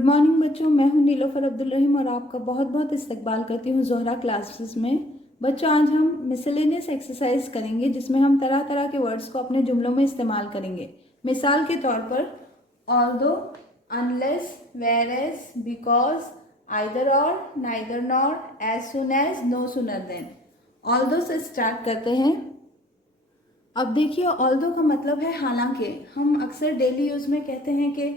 Good morning बच्चों, मैं हूं नीलोफर अब्दुल रहीम और आपका बहुत बहुत इस्तकबाल करती हूं ज़ोहरा क्लासेस में। बच्चों, आज हम मिसलेनियस एक्सरसाइज करेंगे जिसमें हम तरह तरह के वर्ड्स को अपने जुमलों में इस्तेमाल करेंगे। मिसाल के तौर पर although, unless, whereas, because, either or, neither nor, as soon as, no sooner than. Although से स्टार्ट करते हैं। अब देखिए, ऑल्दो का मतलब है हालांकि। हम अक्सर डेली यूज में कहते हैं कि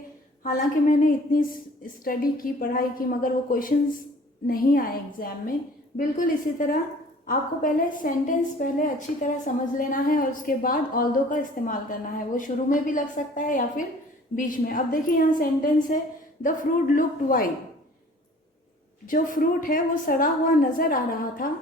हालांकि मैंने इतनी स्टडी की, पढ़ाई की, मगर वो क्वेश्चंस नहीं आए एग्जाम में। बिल्कुल इसी तरह आपको पहले सेंटेंस अच्छी तरह समझ लेना है और उसके बाद ऑल्दो का इस्तेमाल करना है। वो शुरू में भी लग सकता है या फिर बीच में। अब देखिए, यहाँ सेंटेंस है, द फ्रूट लुक्ड वाइट। जो फ्रूट है वो सड़ा हुआ नजर आ रहा था।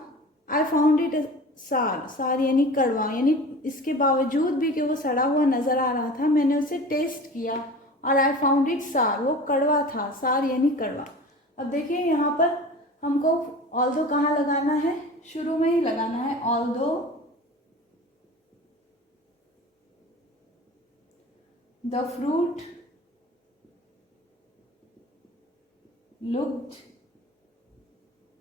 आई फाउंड इट सार, सार यानी कड़वा, यानी इसके बावजूद भी कि वो सड़ा हुआ नजर आ रहा था, मैंने उसे टेस्ट किया और आई फाउंड इट सार, वो कड़वा था। सार यानी कड़वा। अब देखिए, यहाँ पर हमको ऑल्दो कहाँ लगाना है? शुरू में ही लगाना है। Although the fruit looked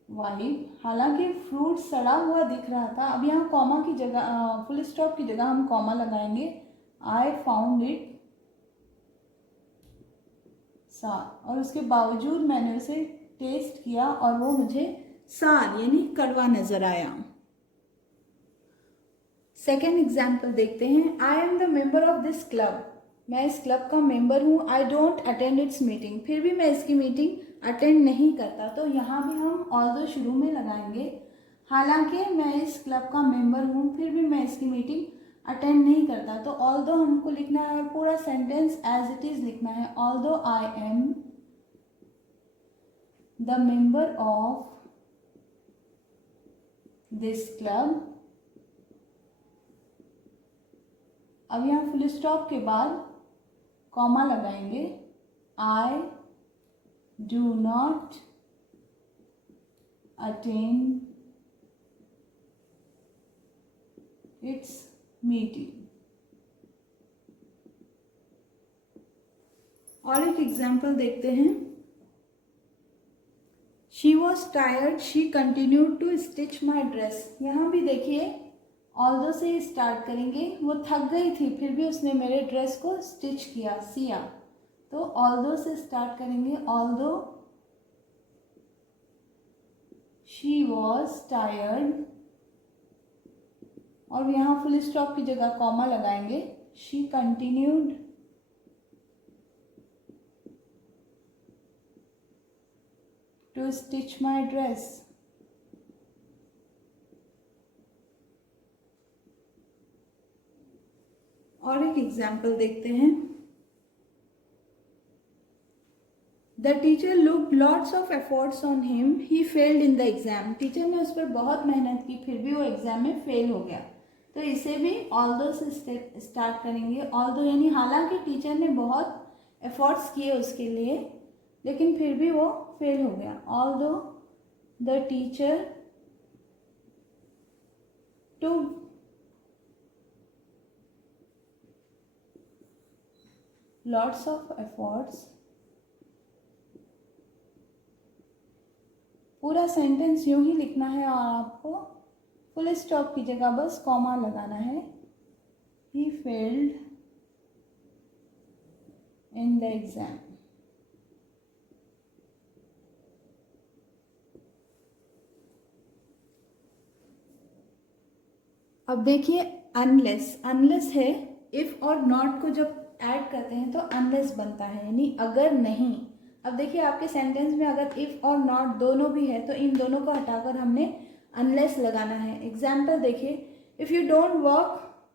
white, हालांकि फ्रूट सड़ा हुआ दिख रहा था। अब यहाँ कॉमा की जगह, फुल स्टॉप की जगह हम कॉमा लगाएंगे। आई फाउंड इट सार, और उसके बावजूद मैंने उसे टेस्ट किया और वो मुझे सार यानी कड़वा नजर आया। सेकेंड एग्जाम्पल देखते हैं। आई am the member of this club, मैं इस क्लब का मेंबर हूँ। I don't attend its meeting, फिर भी मैं इसकी मीटिंग अटेंड नहीं करता। तो यहाँ भी हम ऑल्दो शुरू में लगाएंगे। हालांकि मैं इस क्लब का मेंबर हूँ, फिर भी मैं इसकी मीटिंग अटेंड नहीं करता। तो ऑल्दो हमको लिखना है और पूरा सेंटेंस एज इट इज लिखना है। Although I am the member of this club. अब यहाँ फुल स्टॉप के बाद कॉमा लगाएंगे। I do not attend its meeting. और एक एग्जाम्पल देखते हैं। She was tired, she continued to stitch my dress. यहाँ भी देखिए, ऑल्दो से स्टार्ट करेंगे। वो थक गई थी, फिर भी उसने मेरे ड्रेस को स्टिच किया, सिया। तो ऑल्दो से स्टार्ट करेंगे। ऑल्दो शी वॉज टायर्ड, और यहाँ फुल स्टॉप की जगह कॉमा लगाएंगे। She continued to stitch my dress. और एक एग्जाम्पल देखते हैं। The teacher looked lots of efforts on him, he failed in the exam. Teacher ने उस पर बहुत मेहनत की, फिर भी वो एग्जाम में फेल हो गया। तो इसे भी ऑल्दो से स्टार्ट करेंगे। ऑल्दो यानी हालांकि टीचर ने बहुत एफर्ट्स किए उसके लिए, लेकिन फिर भी वो फेल हो गया। Although the teacher to lots of efforts. पूरा सेंटेंस यूं ही लिखना है और आपको फुल स्टॉप की जगह बस कॉमा लगाना है। ही फेल्ड इन द एग्जाम। अब देखिए, अनलेस, अनलेस है। इफ और नॉट को जब ऐड करते हैं तो अनलेस बनता है, यानी अगर नहीं। अब देखिए, आपके सेंटेंस में अगर इफ और नॉट दोनों भी है तो इन दोनों को हटाकर हमने अनलेस लगाना है। एग्जाम्पल देखिए, if you don't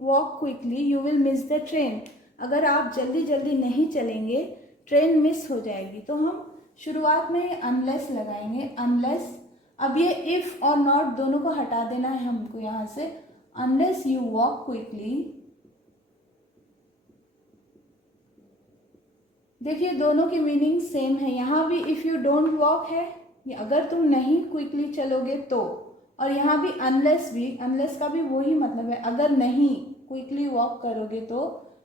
walk quickly you will miss the train. अगर आप जल्दी जल्दी नहीं चलेंगे ट्रेन मिस हो जाएगी। तो हम शुरुआत में अनलेस लगाएंगे। अनलेस, अब ये इफ और नॉट दोनों को हटा देना है हमको यहाँ से। अनलेस यू वॉक क्विकली, देखिए दोनों की मीनिंग सेम है। यहाँ भी इफ़ यू डोंट वॉक है, ये अगर तुम नहीं क्विकली चलोगे तो, और यहाँ भी अनलेस का भी वही मतलब है, अगर नहीं क्विकली वॉक करोगे तो।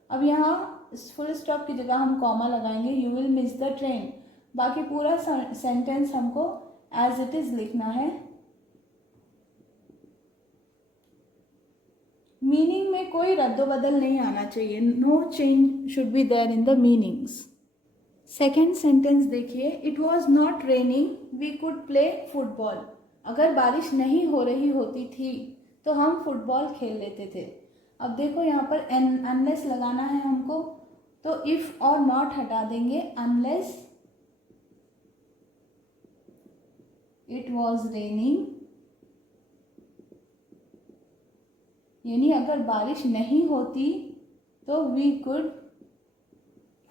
अब यहाँ फुल स्टॉप की जगह हम कॉमा लगाएंगे। You will miss the train, बाकी पूरा सेंटेंस हमको एज इट इज लिखना है। मीनिंग में कोई रद्दोबदल नहीं आना चाहिए, no change should be there in the meanings. Second sentence देखिए, it was not raining we could play football. अगर बारिश नहीं हो रही होती थी तो हम फुटबॉल खेल लेते थे। अब देखो यहाँ पर अनलेस लगाना है हमको, तो इफ और नॉट हटा देंगे, अनलेस इट वॉज रेनिंग, यानी अगर बारिश नहीं होती तो वी कुड,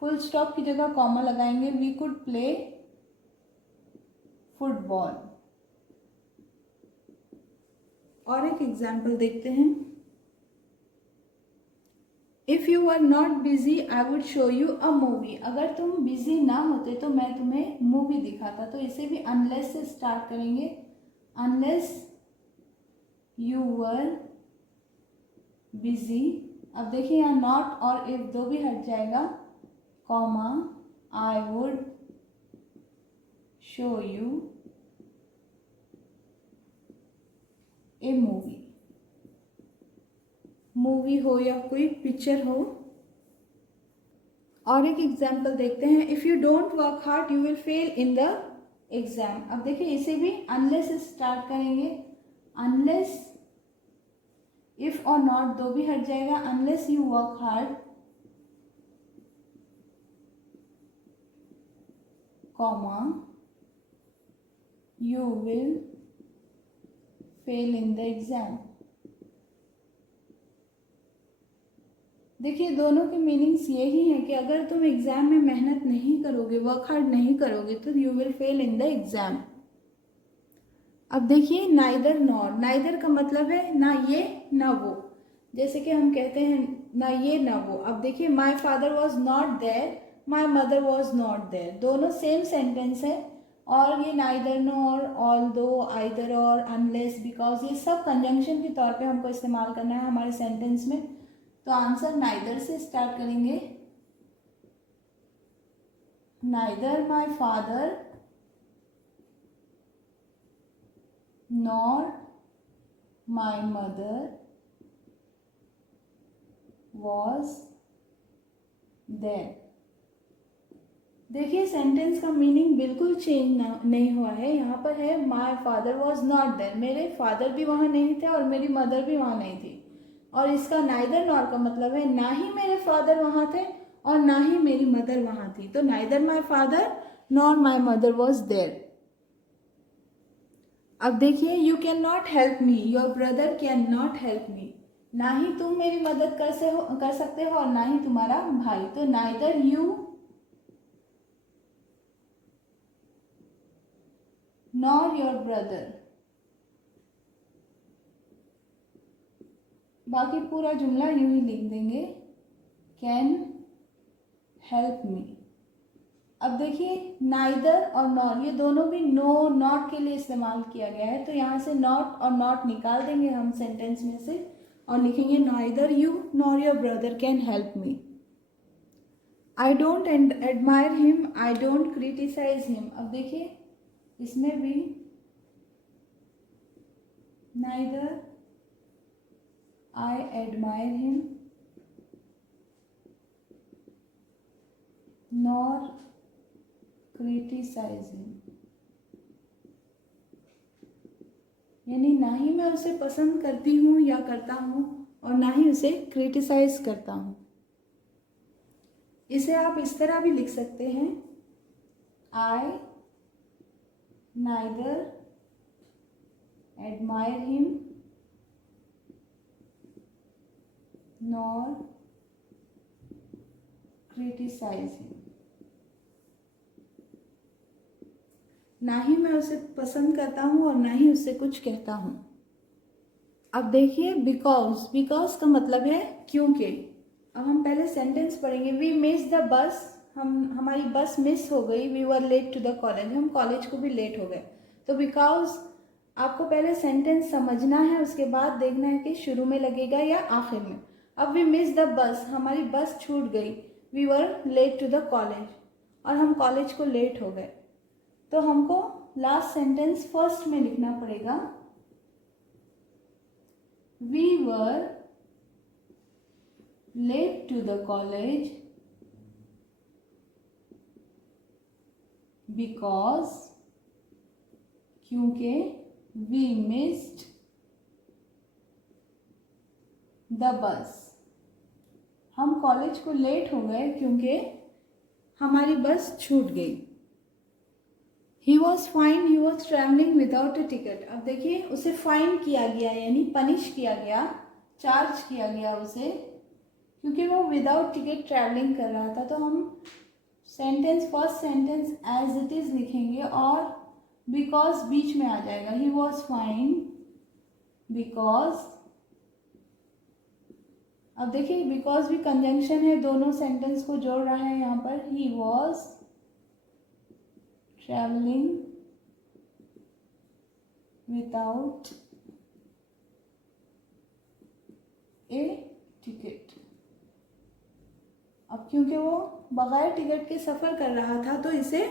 फुल स्टॉप की जगह कॉमा लगाएंगे, वी कुड प्ले फुटबॉल। और एक एग्जाम्पल देखते हैं, if you are not busy I would show you a movie. अगर तुम बिजी ना होते तो मैं तुम्हें मूवी दिखाता। तो इसे भी अनलेस से स्टार्ट करेंगे, अनलेस यू वर बिजी। अब देखिए यहाँ नॉट और इफ दो भी हट जाएगा, comma, I would show U A movie. Movie हो या कोई पिक्चर हो। और एक एग्जाम्पल देखते हैं, if you don't work hard you will fail in the exam. अब देखिए इसे भी अनलेस से स्टार्ट करेंगे, अनलेस, इफ और नॉट दो भी हट जाएगा, unless you work hard, comma, you will fail in the exam. देखिए दोनों के मीनिंग्स यही हैं कि अगर तुम एग्जाम में मेहनत नहीं करोगे, वर्क हार्ड नहीं करोगे, तो you will fail in the exam. अब देखिए नाइदर नॉर, नाइदर का मतलब है ना ये ना वो। जैसे कि हम कहते हैं ना ये ना वो। अब देखिए my father was not there, my mother was not there, दोनों सेम सेंटेंस है। और ये neither nor, although, either or, unless, because, ये सब कंजंक्शन के तौर पे हमको इस्तेमाल करना है हमारे सेंटेंस में। तो आंसर नाइदर से स्टार्ट करेंगे, neither my father nor my mother was there. देखिए सेंटेंस का मीनिंग बिल्कुल चेंज नहीं हुआ है। यहाँ पर है my father was not there, मेरे फादर भी वहाँ नहीं थे और मेरी मदर भी वहाँ नहीं थी। और इसका नाइदर नॉर का मतलब है ना ही मेरे फादर वहाँ थे और ना ही मेरी मदर वहाँ थी। तो neither my father nor my mother was there. अब देखिए you can not help me, your brother can not help me. ना ही तुम मेरी मदद कर सकते हो और ना ही तुम्हारा भाई। तो neither you nor your brother. बाकी पूरा जुमला यूं ही लिख देंगे, कैन हेल्प मी। अब देखिए नाइदर और नॉर ये दोनों भी नो नॉट के लिए इस्तेमाल किया गया है। तो यहाँ से नॉट और नॉट निकाल देंगे हम सेंटेंस में से और लिखेंगे neither you nor your brother can help me. I don't admire him, I don't criticise him. अब देखिए इसमें भी neither I admire him nor criticize him, यानी ना ही मैं उसे पसंद करती हूँ या करता हूँ और ना ही उसे क्रिटिसाइज करता हूँ। इसे आप इस तरह भी लिख सकते हैं, I neither admire him nor criticize him। ना ही मैं उसे पसंद करता हूँ और ना ही उससे कुछ कहता हूँ। अब देखिए बिकॉज, बिकॉज का मतलब है क्योंकि। अब हम पहले सेंटेंस पढ़ेंगे, वी मिस द बस, हमारी बस मिस हो गई, we were late to the college, हम कॉलेज को भी लेट हो गए। तो बिकॉज आपको पहले सेंटेंस समझना है, उसके बाद देखना है कि शुरू में लगेगा या आखिर में। अब वी मिस द बस, हमारी बस छूट गई, we were late to the college. और हम कॉलेज को लेट हो गए। तो हमको लास्ट सेंटेंस फर्स्ट में लिखना पड़ेगा, we were late to the college because, क्योंकि वी मिस्ड द बस। हम कॉलेज को लेट हो गए क्योंकि हमारी बस छूट गई। He was fine, he was travelling without a ticket. अब देखिए उसे फाइन किया गया यानी पनिश किया गया, चार्ज किया गया उसे, क्योंकि वो विदाउट टिकट ट्रैवलिंग कर रहा था। तो हम sentence first sentence as it is लिखेंगे और बिकॉज बीच में आ जाएगा। ही वॉज फाइन बिकॉज, अब देखिए बिकॉज भी कंजंक्शन है, दोनों सेंटेंस को जोड़ रहा है यहाँ पर। He was travelling without A ticket. अब क्योंकि वो बगैर टिकट के सफ़र कर रहा था तो इसे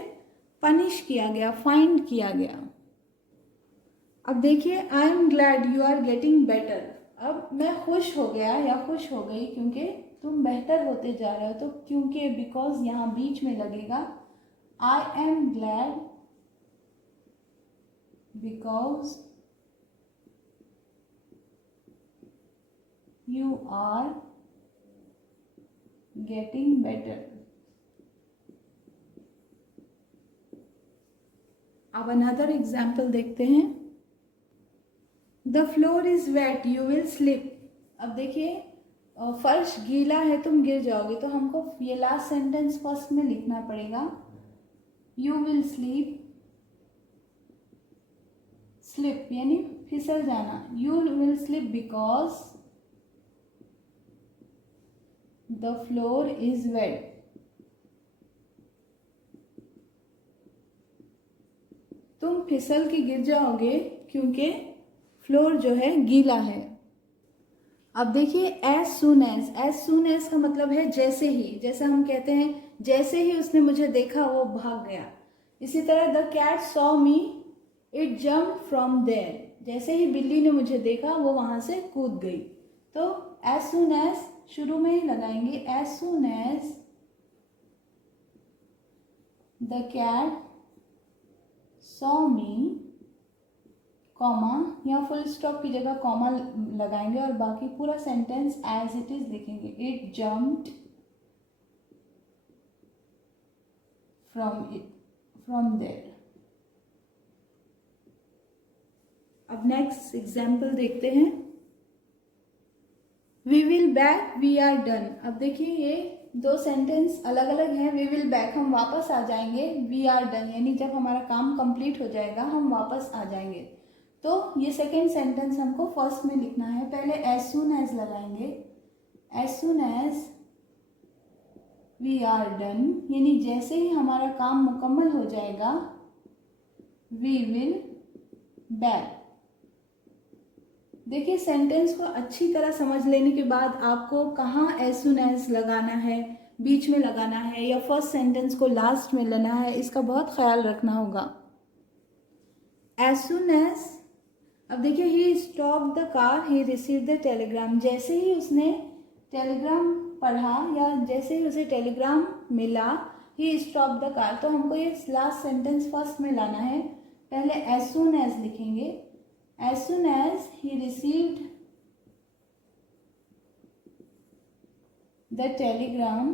पनिश किया गया, फाइन किया गया। अब देखिए I am glad you are getting better. अब मैं खुश हो गया या खुश हो गई क्योंकि तुम बेहतर होते जा रहे हो। तो क्योंकि बिकॉज यहाँ बीच में लगेगा। I am glad because you are getting better. अब अनदर एग्जाम्पल देखते हैं। The floor is wet you will slip. अब देखिए फर्श गीला है, तुम गिर जाओगे। तो हमको ये लास्ट सेंटेंस फर्स्ट में लिखना पड़ेगा। यू विल स्लीप, स्लिप यानी फिसल जाना। You will slip because the floor is wet. तुम फिसल के गिर जाओगे क्योंकि फ्लोर जो है गीला है। अब देखिए एज सुन एज का मतलब है जैसे ही। जैसे हम कहते हैं जैसे ही उसने मुझे देखा वो भाग गया। इसी तरह the cat saw me it jump from there. जैसे ही बिल्ली ने मुझे देखा वो वहां से कूद गई। तो एज सुन एज शुरू में ही लगाएंगे। As soon as the cat saw me, comma, या फुल स्टॉप की जगह कॉमा लगाएंगे और बाकी पूरा सेंटेंस एज इट इज लिखेंगे। It jumped from there. अब नेक्स्ट एग्जाम्पल देखते हैं। We will back we are done. अब देखिए ये दो सेंटेंस अलग अलग हैं। वी विल बैक हम वापस आ जाएंगे, वी आर डन यानी जब हमारा काम कंप्लीट हो जाएगा हम वापस आ जाएंगे। तो ये सेकेंड सेंटेंस हमको फर्स्ट में लिखना है। पहले एज सुन एज लगाएंगे। As soon as we are done यानी जैसे ही हमारा काम मुकम्मल हो जाएगा, वी विल बैक। देखिए सेंटेंस को अच्छी तरह समझ लेने के बाद आपको कहाँ एज सुन एज लगाना है, बीच में लगाना है या फर्स्ट सेंटेंस को लास्ट में लेना है, इसका बहुत ख्याल रखना होगा। एज सुन एज, अब देखिए he stop the car he receive the telegram. जैसे ही उसने टेलीग्राम पढ़ा या जैसे ही उसे टेलीग्राम मिला, ही स्टॉप द कार। तो हमको ये लास्ट सेंटेंस फर्स्ट में लाना है। पहले एज सुन एज लिखेंगे। As soon as he received the telegram,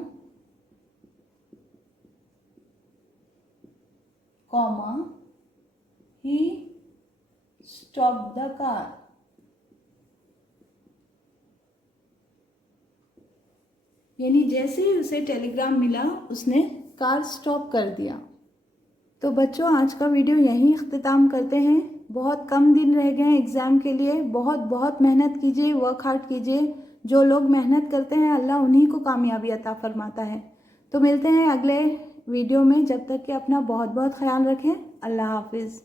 comma, he stop the car. यानी जैसे ही उसे टेलीग्राम मिला उसने कार स्टॉप कर दिया। तो बच्चों आज का वीडियो यहीं इख्तिताम करते हैं। बहुत कम दिन रह गए हैं एग्ज़ाम के लिए। बहुत बहुत मेहनत कीजिए, वर्क हार्ड कीजिए। जो लोग मेहनत करते हैं अल्लाह उन्हीं को कामयाबी अता फरमाता है। तो मिलते हैं अगले वीडियो में। जब तक कि अपना बहुत बहुत ख्याल रखें। अल्लाह हाफिज़।